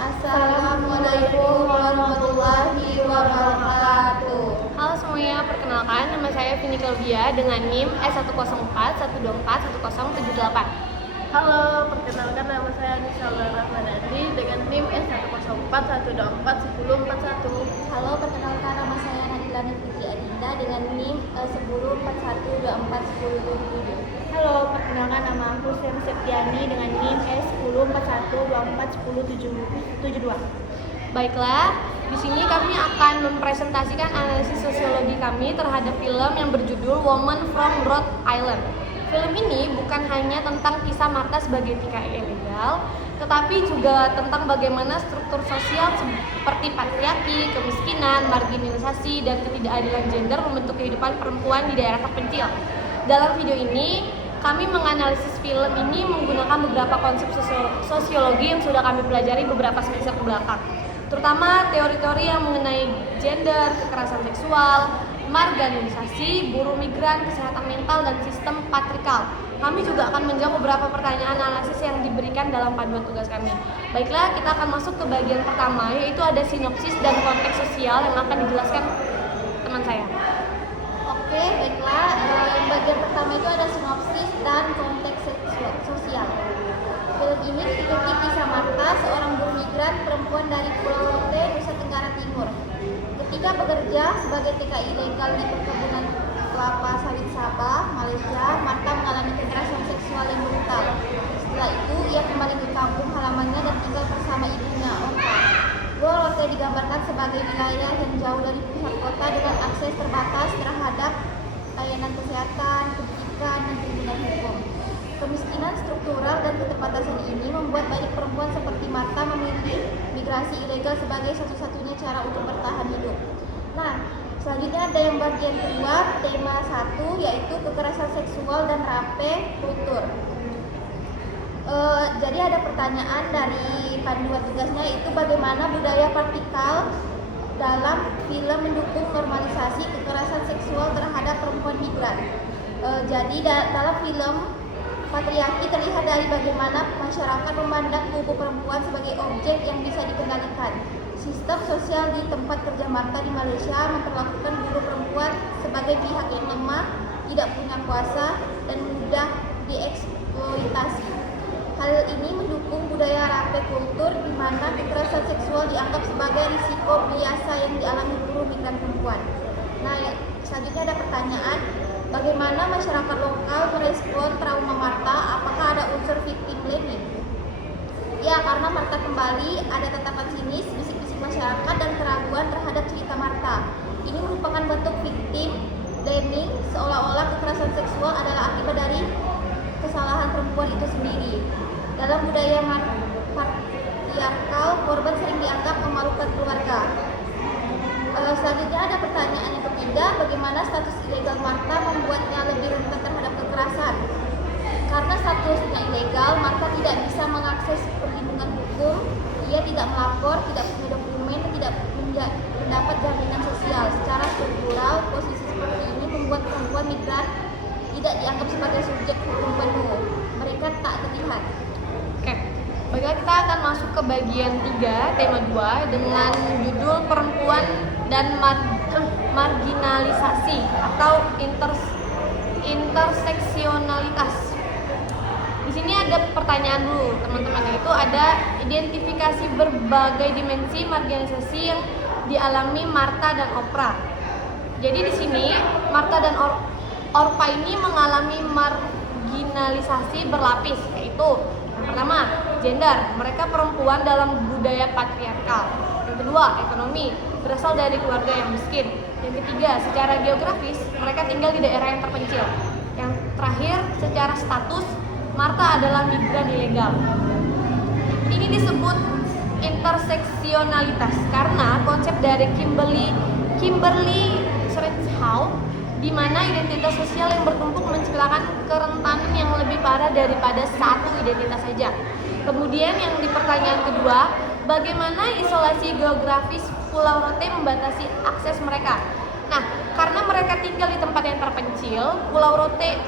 Assalamualaikum warahmatullahi wabarakatuh. Halo semuanya, perkenalkan nama saya Vini Claudia dengan NIM S10412410778. Halo, perkenalkan nama saya Anissa Rahmadani dengan NIM S10412411041. Halo, perkenalkan nama saya Nadila Nifiti Adinda dengan NIM 1041241077. Halo, perkenalkan nama aku Sri Septiani dengan NIM S1041241072. Baiklah, di sini kami akan mempresentasikan analisis sosiologi kami terhadap film yang berjudul Woman from Rhode Island. Film ini bukan hanya tentang kisah Martha sebagai TKI ilegal, tetapi juga tentang bagaimana struktur sosial seperti patriarki, kemiskinan, marginalisasi, dan ketidakadilan gender membentuk kehidupan perempuan di daerah terpencil. Dalam video ini, kami menganalisis film ini menggunakan beberapa konsep sosiologi yang sudah kami pelajari beberapa semester ke belakang, terutama teori-teori yang mengenai gender, kekerasan seksual, marginalisasi, buruh migran, kesehatan mental, dan sistem patriarkal. Kami juga akan menjawab beberapa pertanyaan analisis yang diberikan dalam panduan tugas kami. Baiklah, kita akan masuk ke bagian pertama, yaitu ada sinopsis dan konteks sosial yang akan dijelaskan teman saya. Oke, baiklah. Bagian pertama itu ada sinopsis dan konteks sosial. Film ini mengikuti kisah Martha, seorang buruh migran perempuan dari Pulau Rote, Nusa Tenggara Timur. Ketika bekerja sebagai TKI ilegal di perkebunan kelapa sawit Sabah, Malaysia, Martha mengalami kekerasan seksual yang brutal. Setelah itu, ia kembali ke kampung halamannya dan tinggal bersama ibunya, Onta. Pulau Rote digambarkan sebagai wilayah yang jauh dari pusat kota dengan akses terbatas terhadap layanan kesehatan, pendidikan, dan perlindungan hukum. Kemiskinan struktural dan keterbatasan ini membuat banyak perempuan seperti Martha memilih migrasi ilegal sebagai satu-satunya cara untuk bertahan hidup. Nah, selanjutnya ada yang bagian kedua, tema 1, yaitu kekerasan seksual dan rape kultur. Jadi ada pertanyaan dari panduan tugasnya, yaitu bagaimana budaya partikal dalam film mendukung normalisasi kekerasan seksual terhadap perempuan migran. Jadi dalam film patriarki terlihat dari bagaimana masyarakat memandang tubuh perempuan sebagai objek yang bisa dikendalikan. Sistem sosial di tempat kerja Martha di Malaysia memperlakukan buruh perempuan sebagai pihak yang lemah, tidak punya kuasa, dan mudah dieksploitasi. Hal ini mendukung budaya rape kultur di mana kekerasan seksual dianggap sebagai risiko biasa yang dialami buruh migran perempuan. Nah, selanjutnya ada pertanyaan, bagaimana masyarakat lokal merespon trauma Martha? Apakah ada unsur victim blaming? Ya, karena Martha kembali, ada tatapan sinis, bisik-bisik masyarakat, dan keraguan terhadap cerita Martha. Ini merupakan bentuk victim blaming, seolah-olah kekerasan seksual adalah akibat dari kesalahan perempuan itu sendiri. Dalam budaya patriarkal, korban sering dianggap memalukan keluarga. Selanjutnya ada pertanyaan yang ketiga, bagaimana status ilegal Martha membuatnya lebih rentan terhadap kekerasan? Karena statusnya ilegal, Martha tidak bisa mengakses perlindungan hukum, ia tidak melapor, tidak punya dokumen, tidak mendapat jaminan sosial. Secara struktural, posisi seperti ini membuat perempuan migran tidak dianggap sebagai subjek hukum penuh. Mereka tak terlihat. Oke, baiklah kita akan masuk ke bagian 3, tema 2 dengan judul perempuan dan marginalisasi atau interseksionalitas. Di sini ada pertanyaan dulu teman-teman, yaitu ada identifikasi berbagai dimensi marginalisasi yang dialami Martha dan Oprah. Jadi di sini Martha dan Orpa ini mengalami marginalisasi berlapis, yaitu yang pertama, gender, mereka perempuan dalam budaya patriarkal. Yang kedua, ekonomi, berasal dari keluarga yang miskin. Yang ketiga, secara geografis, mereka tinggal di daerah yang terpencil. Yang terakhir, secara status, Martha adalah migran ilegal. Ini disebut interseksionalitas karena konsep dari Kimberly Crenshaw, di mana identitas sosial yang bertumpuk menciptakan kerentanan yang lebih parah daripada satu identitas saja. Kemudian yang di pertanyaan kedua, bagaimana isolasi geografis Pulau Rote membatasi akses mereka? Nah, karena mereka tinggal di tempat yang terpencil, Pulau Rote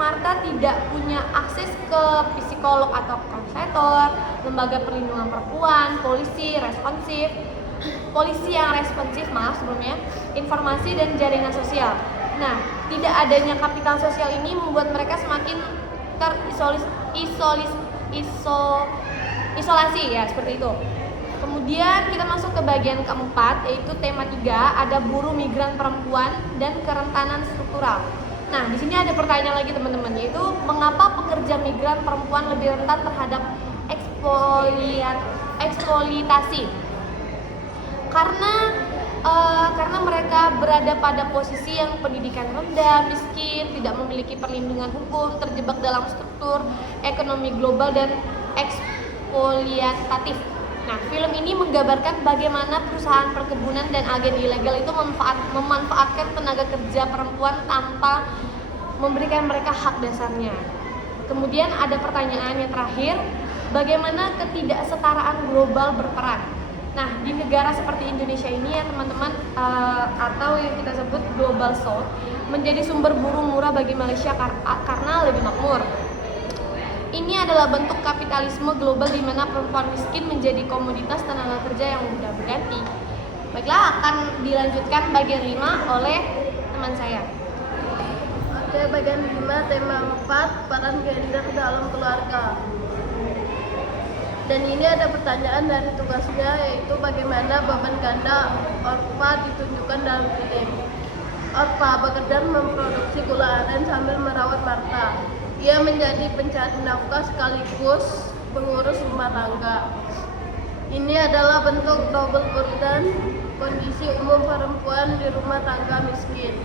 Marta tidak punya akses ke psikolog atau konselor, lembaga perlindungan perempuan, polisi yang responsif, informasi dan jaringan sosial. Nah, tidak adanya kapital sosial ini membuat mereka semakin isolasi ya, seperti itu. Kemudian kita masuk ke bagian keempat, yaitu tema 3, ada buruh migran perempuan dan kerentanan struktural. Nah, di sini ada pertanyaan lagi teman-teman, yaitu mengapa pekerja migran perempuan lebih rentan terhadap eksploitasi? Karena mereka berada pada posisi yang pendidikan rendah, miskin, tidak memiliki perlindungan hukum, terjebak dalam struktur ekonomi global dan eksploitatif. Nah, film ini menggambarkan bagaimana perusahaan perkebunan dan agen ilegal itu memanfaatkan tenaga kerja perempuan tanpa memberikan mereka hak dasarnya. Kemudian ada pertanyaan yang terakhir, bagaimana ketidaksetaraan global berperan? Nah, di negara seperti Indonesia ini ya teman-teman, atau yang kita sebut Global South, menjadi sumber buruh murah bagi Malaysia karena lebih makmur. Ini adalah bentuk kapitalisme global di mana perempuan miskin menjadi komoditas tenaga kerja yang mudah berganti. Baiklah, akan dilanjutkan bagian 5 oleh teman saya. Oke, bagian 5, tema 4, peran gender dalam keluarga. Dan ini ada pertanyaan dari tugasnya, yaitu bagaimana beban ganda Orpha ditunjukkan dalam film. Orpha bekerja memproduksi gula aren sambil merawat Martha. Ia menjadi pencari nafkah sekaligus pengurus rumah tangga. Ini adalah bentuk double burden kondisi umum perempuan di rumah tangga miskin.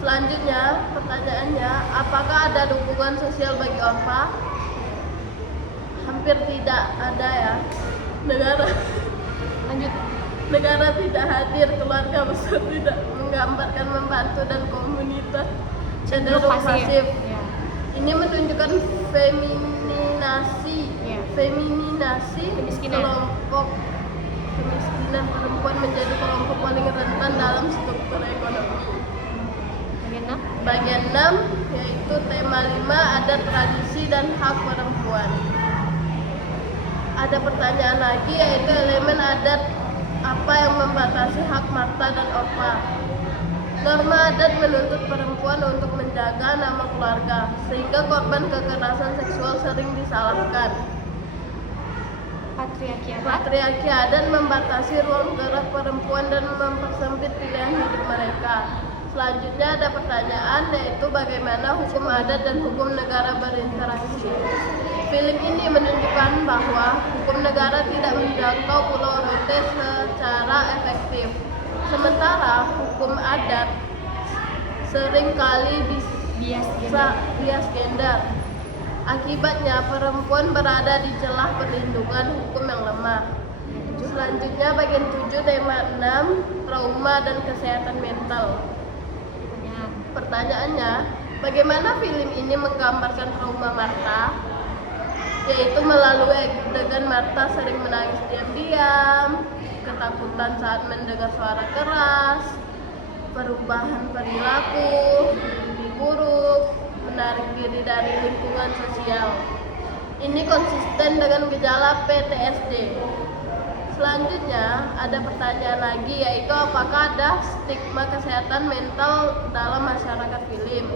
Selanjutnya, pertanyaannya, apakah ada dukungan sosial bagi Orpha? Hampir tidak ada ya. Negara tidak hadir, keluarga besar tidak menggambarkan membantu, dan komunitas cenderung pasif. Ya. Ini menunjukkan femininasi kelompok kemiskinan perempuan menjadi kelompok paling rentan dalam struktur ekonomi. Bagian 6, yaitu tema 5, ada tradisi dan hak perempuan. Ada pertanyaan lagi, yaitu elemen adat apa yang membatasi hak Martha dan Orpha. Norma adat menuntut perempuan untuk menjaga nama keluarga, sehingga korban kekerasan seksual sering disalahkan. Patriarki adat membatasi ruang gerak perempuan dan mempersempit pilihan hidup mereka. Selanjutnya ada pertanyaan, yaitu bagaimana hukum adat dan hukum negara berinteraksi. Film ini menunjukkan bahwa hukum negara tidak menjangkau Pulau Rote secara efektif. Sementara hukum adat seringkali bias gender. Akibatnya perempuan berada di celah perlindungan hukum yang lemah. Selanjutnya bagian 7, tema 6, trauma dan kesehatan mental. Pertanyaannya, bagaimana film ini menggambarkan trauma Martha? Yaitu melalui adegan Martha sering menangis diam-diam, ketakutan saat mendengar suara keras, perubahan perilaku, mimpi buruk, menarik diri dari lingkungan sosial. Ini konsisten dengan gejala PTSD. Selanjutnya ada pertanyaan lagi, yaitu apakah ada stigma kesehatan mental dalam masyarakat film?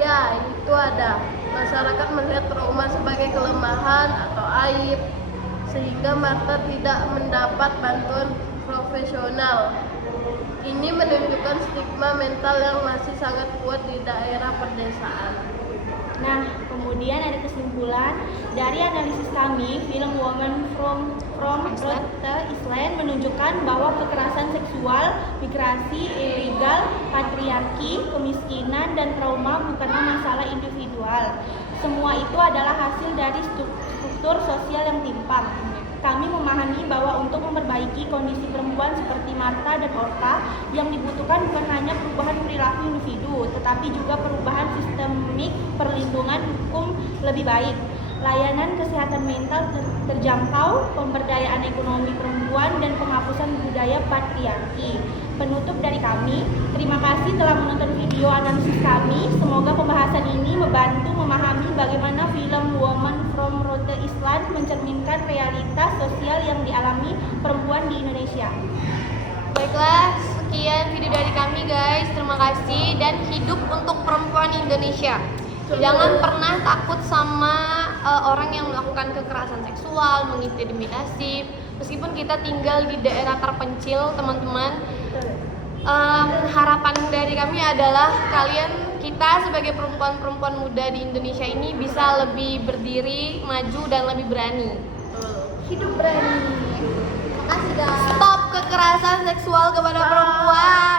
Ya, itu ada. Masyarakat melihat trauma sebagai kelemahan atau aib, sehingga Martha tidak mendapat bantuan profesional. Ini menunjukkan stigma mental yang masih sangat kuat di daerah pedesaan. Nah, kemudian ada kesimpulan dari analisis kami, film Women from Iceland menunjukkan bahwa kekerasan seksual, migrasi ilegal, patriarki, kemiskinan, dan trauma bukanlah masalah individual. Semua itu adalah hasil dari struktur sosial yang timpang. Kami memahami bahwa untuk memperbaiki kondisi perempuan seperti Martha dan Orpha, yang dibutuhkan bukan hanya perubahan perilaku individu, tetapi juga perubahan sistemik perlindungan hukum lebih baik. layanan kesehatan mental terjangkau, pemberdayaan ekonomi perempuan, dan penghapusan budaya patriarki. Penutup dari kami, terima kasih telah menonton video analisis kami. Semoga pembahasan ini membantu memahami bagaimana film Woman from Rote Island mencerminkan realitas sosial yang dialami perempuan di Indonesia. Baiklah, sekian video dari kami guys. Terima kasih dan hidup untuk perempuan Indonesia. Jangan pernah takut sama orang yang melakukan kekerasan seksual, mengintimidasi. Meskipun kita tinggal di daerah terpencil, teman-teman. Harapan dari kami adalah kita sebagai perempuan-perempuan muda di Indonesia ini bisa lebih berdiri, maju dan lebih berani. Hidup berani. Makasih guys. Stop kekerasan seksual kepada perempuan.